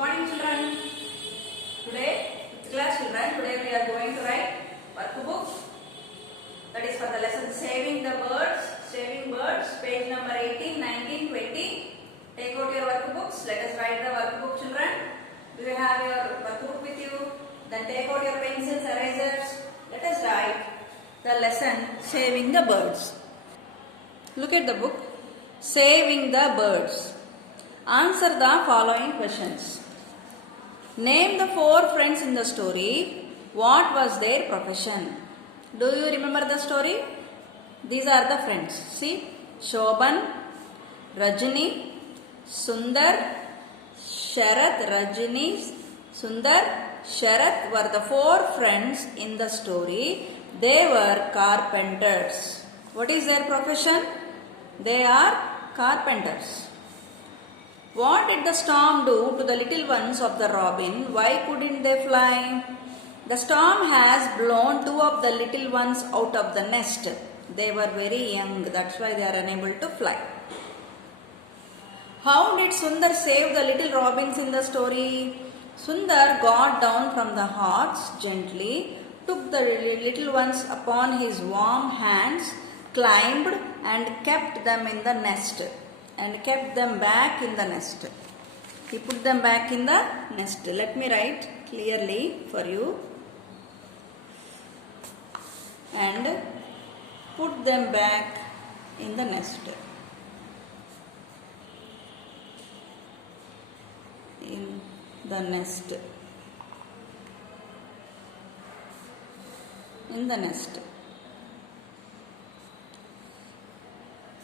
morning children. Today, class children, today we are going to write workbook. That is for the lesson Saving the Birds. Saving Birds, page number 18, 19, 20. Take out your workbooks. Let us write the workbook children. Do you have your workbook with you? Then take out your pencils, erasers. Let us write the lesson Saving the Birds. Look at the book. Saving the Birds. Answer the following questions. Name the 4 friends in the story. What was their profession? Do you remember the story? These are the friends. See, Shoban, Rajini, Sundar, Sharath. Rajini, Sundar, Sharath were the 4 friends in the story. They were carpenters. What is their profession? They are carpenters. What did the storm do to the little ones of the robin? Why couldn't they fly? The storm has blown 2 of the little ones out of the nest. They were very young, that's why they are unable to fly. How did Sundar save the little robins in the story? Sundar got down from the horse gently, took the little ones upon his warm hands, climbed and kept them in the nest. And kept them back in the nest. He put them back in the nest. Let me write clearly for you. And put them back in the nest. In the nest. In the nest.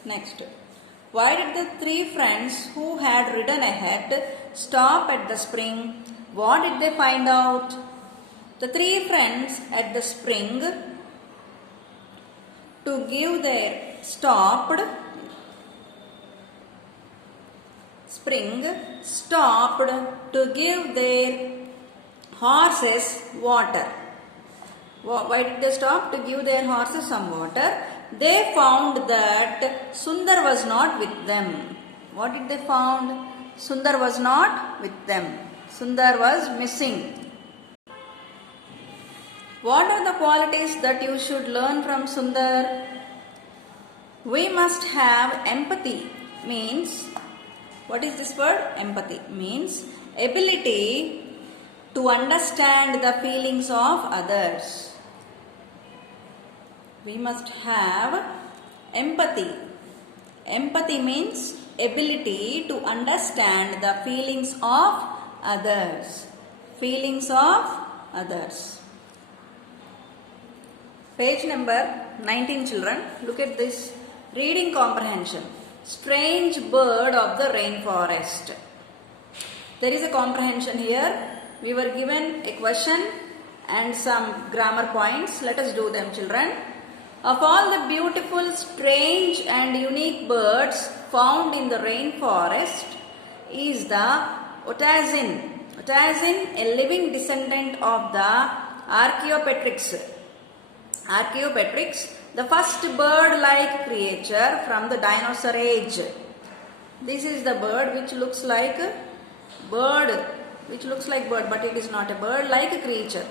Next. Why did the 3 friends who had ridden ahead stop at the spring? What did they find out? The 3 friends at the spring stopped to give their horses water. Why did they stop? To give their horses some water. They found that Sundar was not with them. What did they found? Sundar was not with them. Sundar was missing. What are the qualities that you should learn from Sundar? We must have empathy. Means, what is this word? Empathy means ability to understand the feelings of others. We must have empathy. Empathy means ability to understand the feelings of others. Feelings of others. Page number 19 children. Look at this. Reading comprehension. Strange bird of the rainforest. There is a comprehension here. We were given a question and some grammar points. Let us do them children. Of all the beautiful, strange and unique birds found in the rainforest is the Otazin. Otazin, a living descendant of the Archaeopteryx. Archaeopteryx, the first bird-like creature from the dinosaur age. This is the bird which looks like bird, but it is not a bird-like creature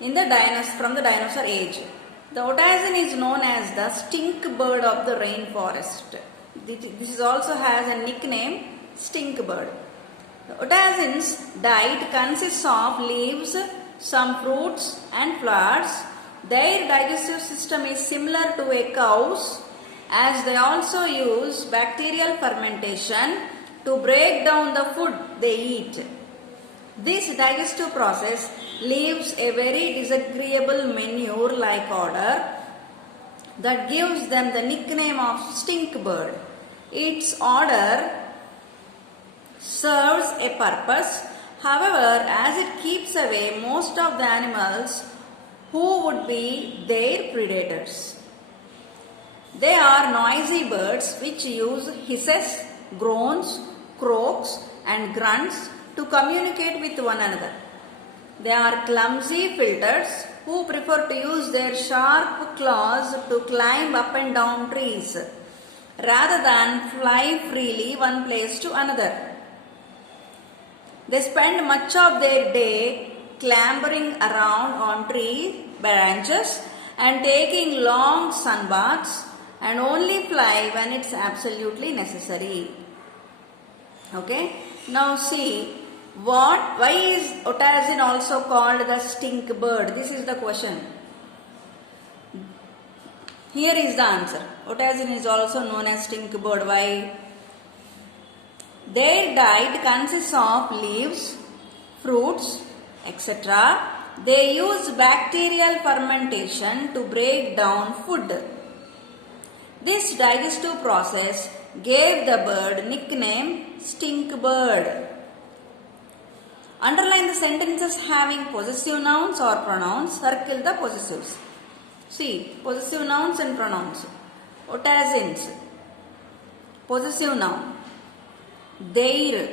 from the dinosaur age. The Otazin is known as the stink bird of the rainforest. This also has a nickname, stink bird. The Otazin's diet consists of leaves, some fruits and flowers. Their digestive system is similar to a cow's, as they also use bacterial fermentation to break down the food they eat. This digestive process leaves a very disagreeable manure-like odor that gives them the nickname of stink bird. Its odor serves a purpose. However, as it keeps away most of the animals who would be their predators. They are noisy birds which use hisses, groans, croaks and grunts to communicate with one another. They are clumsy filters who prefer to use their sharp claws to climb up and down trees rather than fly freely one place to another. They spend much of their day clambering around on tree branches and taking long sun baths and only fly when it's absolutely necessary. Okay. Now see, why is Otazin also called the stink bird? This is the question. Here is the answer. Otazin is also known as stink bird. Why? Their diet consists of leaves, fruits, etc. They use bacterial fermentation to break down food. This digestive process gave the bird nickname stink bird. Underline the sentences having possessive nouns or pronouns. Circle the possessives. See, possessive nouns and pronouns. Otazins, possessive noun. Their,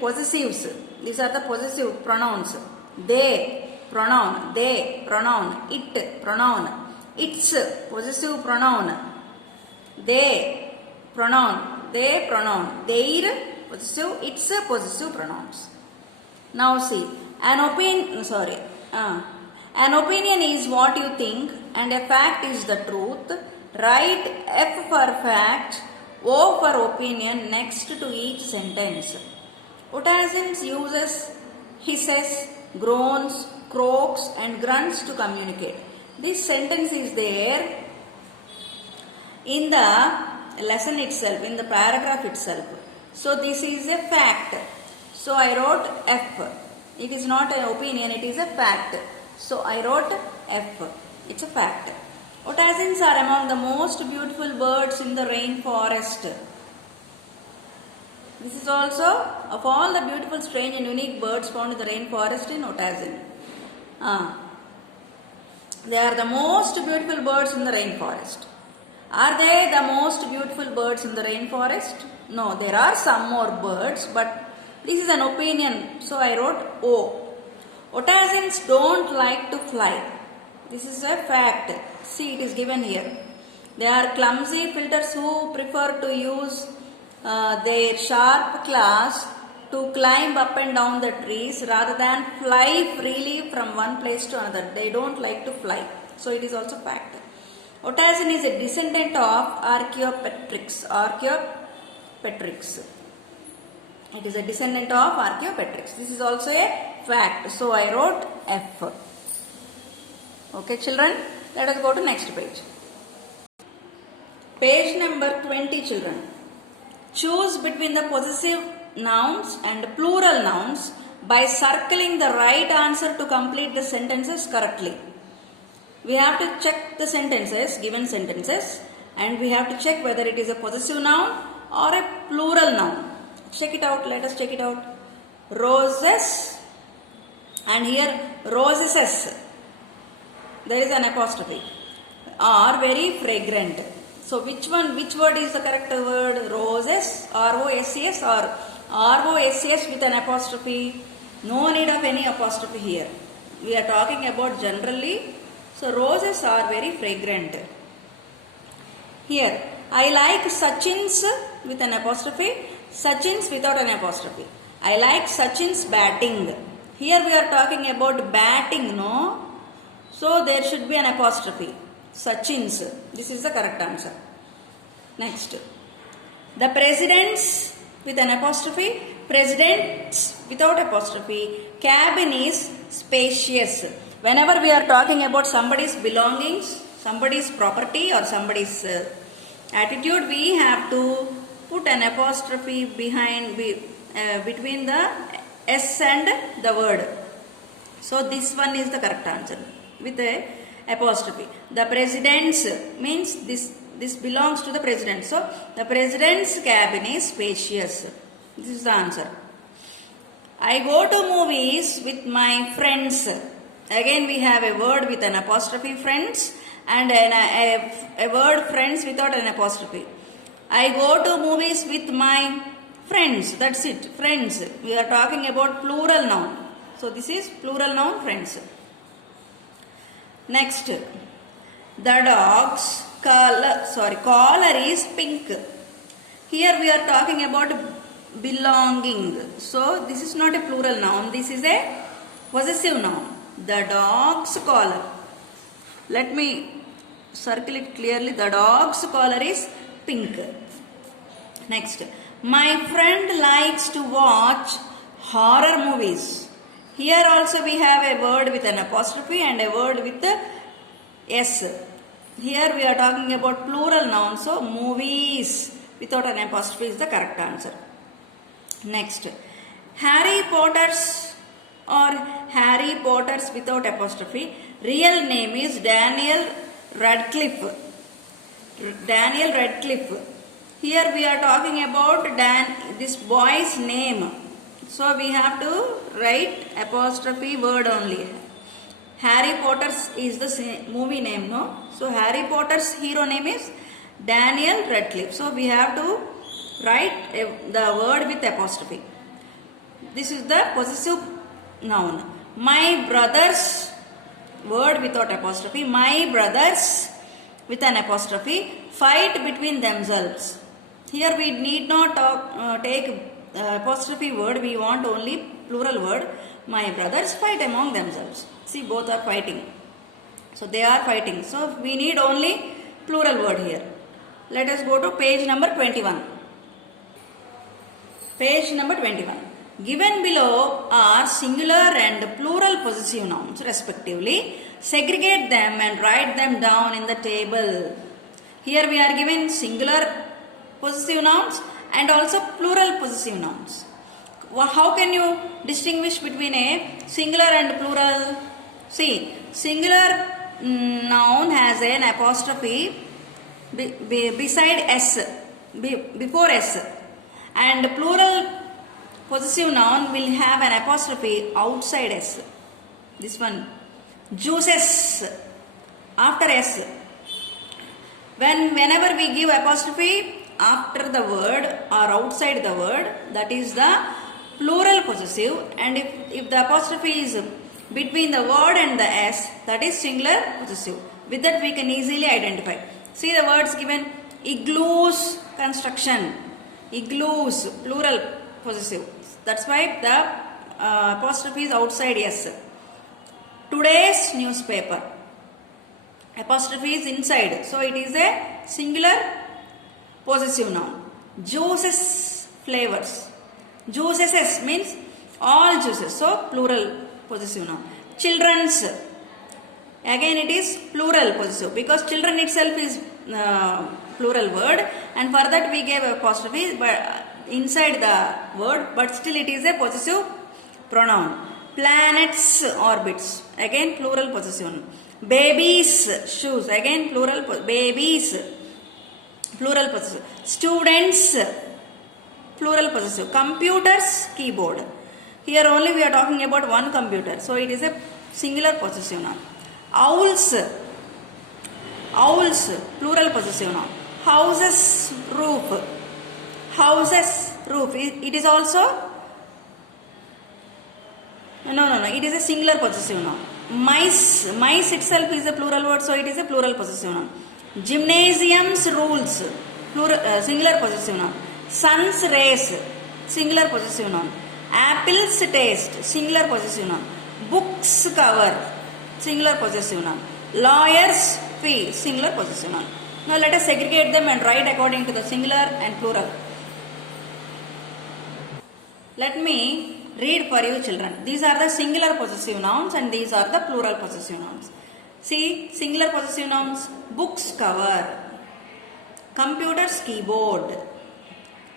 possessives. These are the possessive pronouns. They, pronoun. They, pronoun. It, pronoun. Its, possessive pronoun. They, pronoun. They, pronoun. Their, possessive. Its, possessive pronouns. Now see, an opinion is what you think and a fact is the truth. Write F for fact, O for opinion next to each sentence. Otazin uses hisses, groans, croaks and grunts to communicate. This sentence is there in the lesson itself, in the paragraph itself. So this is a fact. So I wrote F. It is not an opinion, it is a fact. So I wrote F. It's a fact. Otazins are among the most beautiful birds in the rainforest. This is also of all the beautiful, strange and unique birds found in the rainforest in Otazin. They are the most beautiful birds in the rainforest. Are they the most beautiful birds in the rainforest? No, there are some more birds, but this is an opinion, so I wrote O. Otazins don't like to fly. This is a fact. See, it is given here. They are clumsy filters who prefer to use their sharp claws to climb up and down the trees rather than fly freely from one place to another. They don't like to fly. So it is also fact. Otazin is a descendant of Archaeopteryx. It is a descendant of Archaeopteryx. This is also a fact. So I wrote F. Okay, children. Let us go to next page. Page number 20, children. Choose between the possessive nouns and plural nouns by circling the right answer to complete the sentences correctly. We have to check the sentences, given sentences, and we have to check whether it is a possessive noun or a plural noun. Check it out. Let us check it out. Roses, and here roses. There is an apostrophe. Are very fragrant. So which word is the correct word? Roses, R-O-S-E-S or R-O-S-E-S with an apostrophe? No need of any apostrophe here. We are talking about generally. So roses are very fragrant. Here, I like Sachin's with an apostrophe, Sachin's without an apostrophe. I like Sachin's batting. Here we are talking about batting, no? So there should be an apostrophe. Sachin's. This is the correct answer. Next. The president's with an apostrophe, president's without apostrophe, cabin is spacious. Whenever we are talking about somebody's belongings, somebody's property or somebody's attitude, we have to put an apostrophe between the S and the word. So this one is the correct answer with a apostrophe. The president's means this belongs to the president. So the president's cabin is spacious. This is the answer. I go to movies with my friends. Again we have a word with an apostrophe, friends, and a word friends without an apostrophe. I go to movies with my friends. That's it. Friends. We are talking about plural noun. So this is plural noun, friends. Next. The dog's collar is pink. Here we are talking about belonging. So this is not a plural noun. This is a possessive noun. The dog's collar. Let me circle it clearly. The dog's collar is pink. Next. My friend likes to watch horror movies. Here also we have a word with an apostrophe and a word with a S. Here we are talking about plural noun. So movies without an apostrophe is the correct answer. Next. Harry Potter's or Harry Potter's without apostrophe real name is Daniel Radcliffe. Daniel Radcliffe. Here we are talking about this boy's name. So we have to write apostrophe word only. Harry Potter's is the movie name, no? So Harry Potter's hero name is Daniel Radcliffe. So we have to write the word with apostrophe. This is the possessive noun. My brothers, word without apostrophe. My brothers with an apostrophe fight between themselves. Here we need not take apostrophe word. We want only plural word. My brothers fight among themselves. See, both are fighting. So they are fighting. So we need only plural word here. Let us go to page number 21. Page number 21. Given below are singular and plural possessive nouns respectively. Segregate them and write them down in the table. Here we are given singular possessive nouns and also plural possessive nouns. How can you distinguish between a singular and plural? See, singular noun has an apostrophe beside S, before S, and plural possessive noun will have an apostrophe outside S. This one, juices, after S. Whenever we give apostrophe after the word or outside the word, that is the plural possessive, and if the apostrophe is between the word and the S, that is singular possessive. With that we can easily identify. See the words given: igloos, construction, igloos, plural possessive. That's why the apostrophe is outside S. Today's newspaper, apostrophe is inside, so it is a singular possessive noun. Juices, flavors. Juices means all juices, so plural possessive noun. Children's, again it is plural possessive because children itself is plural word, and for that we gave apostrophe but inside the word, but still it is a possessive pronoun. Planets, orbits, again plural possessive noun. Babies, shoes, again plural babies, plural possessive. Students, plural possessive. Computers, keyboard. Here only we are talking about one computer, so it is a singular possessive noun. Owls, owls, plural possessive noun. Houses, roof, houses, roof. It is also no, it is a singular possessive noun. Mice, mice itself is a plural word, so it is a plural possessive noun. Gymnasium's rules, plural, singular possessive noun. Sun's rays, singular possessive noun. Apple's taste, singular possessive noun. Book's cover, singular possessive noun. Lawyer's fee, singular possessive noun. Now let us segregate them and write according to the singular and plural. Let me read for you, children. These are the singular possessive nouns and these are the plural possessive nouns. See, singular possessive nouns: book's cover, computer's keyboard,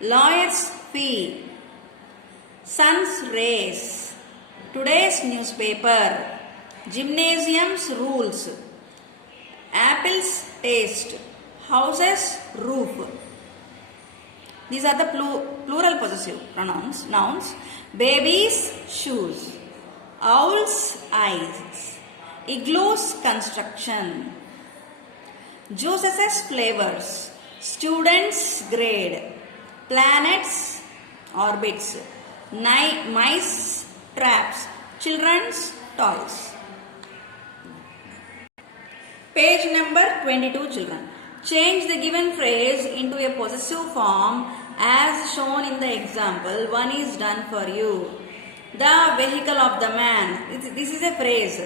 lawyer's fee, sun's rays, today's newspaper, gymnasium's rules, apple's taste, house's roof. These are the plural possessive pronouns, nouns. Baby's shoes, owl's eyes, igloo's construction, juices flavors, student's grade, planets orbits, mice traps, children's toys. Page number 22, children. Change the given phrase into a possessive form As shown in the example, one is done for you. The vehicle of the man. This is a phrase.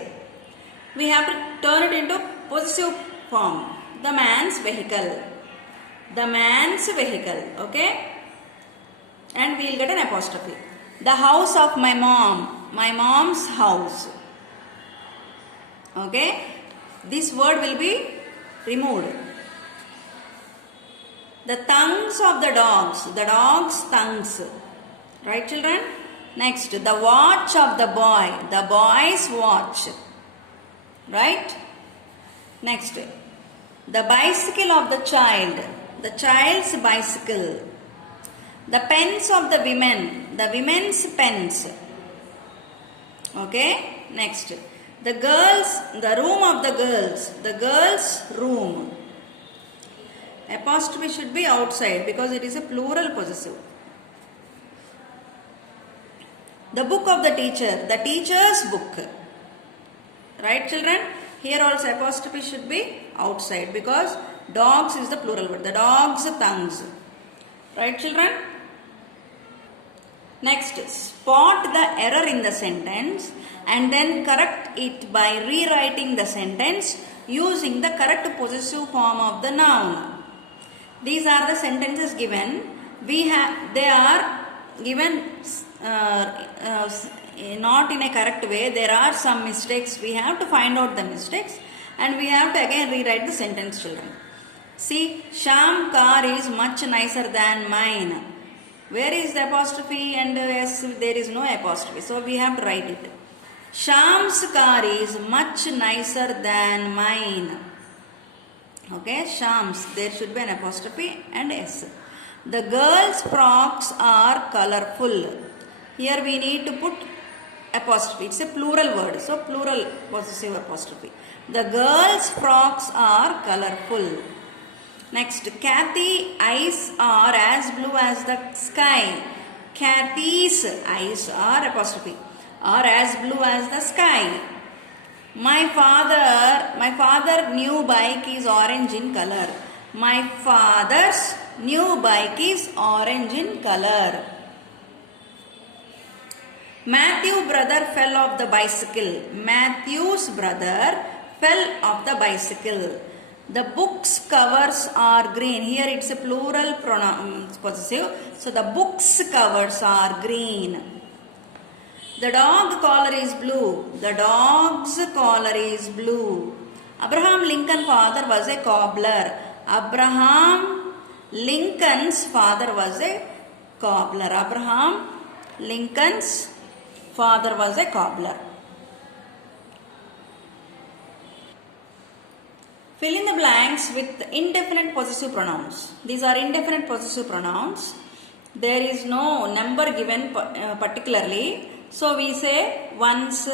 We have to turn it into possessive form. The man's vehicle. The man's vehicle. Okay? And we will get an apostrophe. The house of my mom. My mom's house. Okay? This word will be removed. The tongues of the dogs. The dog's tongues. Right, children? Next, the watch of the boy. The boy's watch. Right? Next, the bicycle of the child. The child's bicycle. The pens of the women. The women's pens. Okay? Next, the room of the girls. The girls' room. Apostrophe should be outside because it is a plural possessive. The book of the teacher. The teacher's book. Right, children? Here also apostrophe should be outside because dogs is the plural word. The dog's tongues. Right, children? Next, spot the error in the sentence and then correct it by rewriting the sentence using the correct possessive form of the noun. These are the sentences given. They are given not in a correct way. There are some mistakes. We have to find out the mistakes and we have to again rewrite the sentence, children. See, Shyam car is much nicer than mine. Where is the apostrophe and yes, there is no apostrophe. So we have to write it. Shyam's car is much nicer than mine. Okay, Shyam's. There should be an apostrophe and S. The girls' frocks are colorful. Here we need to put apostrophe. It's a plural word. So plural possessive apostrophe. The girls' frocks are colorful. Next, Kathy's eyes are as blue as the sky. Kathy's eyes are apostrophe are as blue as the sky. My father new bike is orange in color. My father's new bike is orange in color. Matthew's brother fell off the bicycle. Matthew's brother fell off the bicycle. The book's covers are green. Here it's a plural possessive. So the book's covers are green. The dog collar is blue. The dog's collar is blue. Abraham Lincoln's father was a cobbler. Abraham Lincoln's father was a cobbler. Abraham Lincoln's father was a cobbler. Fill in the blanks with indefinite possessive pronouns. These are indefinite possessive pronouns. There is no number given particularly. So we say once.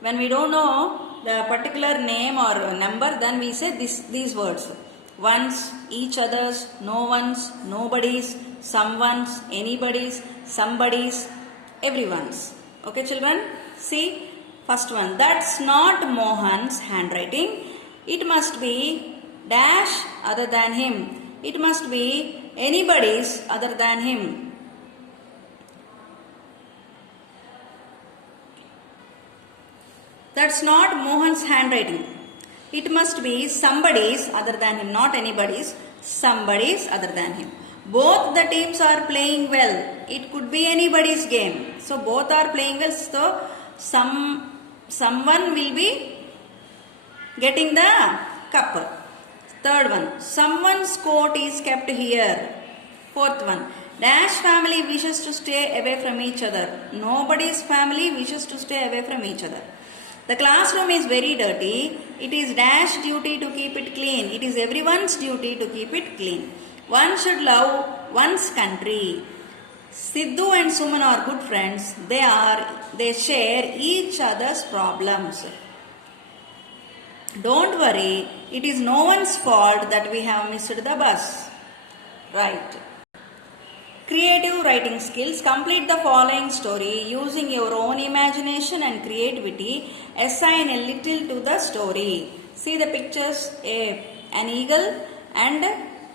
When we don't know the particular name or number, then we say these words. Once, each other's, no one's, nobody's, someone's, anybody's, somebody's, everyone's. Okay, children? See, first one. That's not Mohan's handwriting. It must be dash other than him. It must be anybody's other than him. That's not Mohan's handwriting. It must be somebody's other than him, not anybody's, somebody's other than him. Both the teams are playing well. It could be anybody's game. So both are playing well. So someone will be getting the cup. Third one, someone's coat is kept here. Fourth one, dash family wishes to stay away from each other. Nobody's family wishes to stay away from each other. The classroom is very dirty. It is dash duty to keep it clean. It is everyone's duty to keep it clean. One should love one's country. Sidhu and Suman are good friends. They share each other's problems. Don't worry, it is no one's fault that we have missed the bus. Right. Creative writing skills. Complete the following story using your own imagination and creativity. Assign a little to the story. See the pictures. An eagle and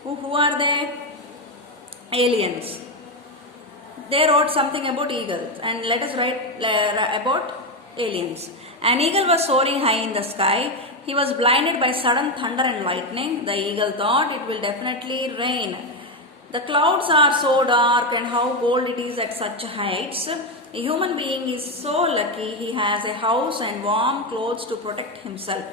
who are they? Aliens. they wrote something about eagles, and let us write about aliens. An eagle was soaring high in the sky. He was blinded by sudden thunder and lightning. The eagle thought it will definitely rain. The clouds are so dark, and how cold it is at such heights. A human being is so lucky he has a house and warm clothes to protect himself.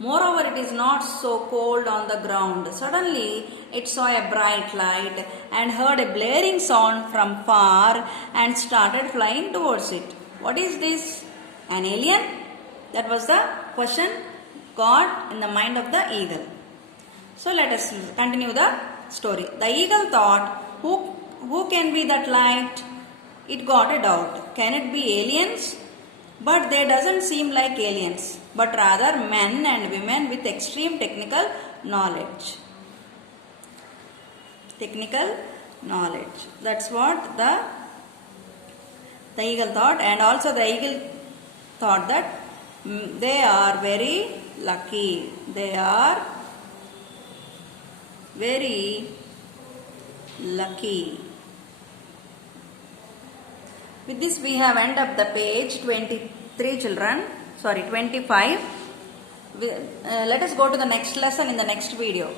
Moreover, it is not so cold on the ground. Suddenly, it saw a bright light and heard a blaring sound from far and started flying towards it. What is this? An alien? That was the question got in the mind of the eagle. So let us continue the story. The eagle thought, who can be that light? It got a doubt. Can it be aliens? But they doesn't seem like aliens, but rather men and women with extreme technical knowledge. Technical knowledge. That's what the eagle thought, and also the eagle thought that they are very lucky. They are very lucky. With this we have end up the page 23 children, sorry 25. Let us go to the next lesson in the next video.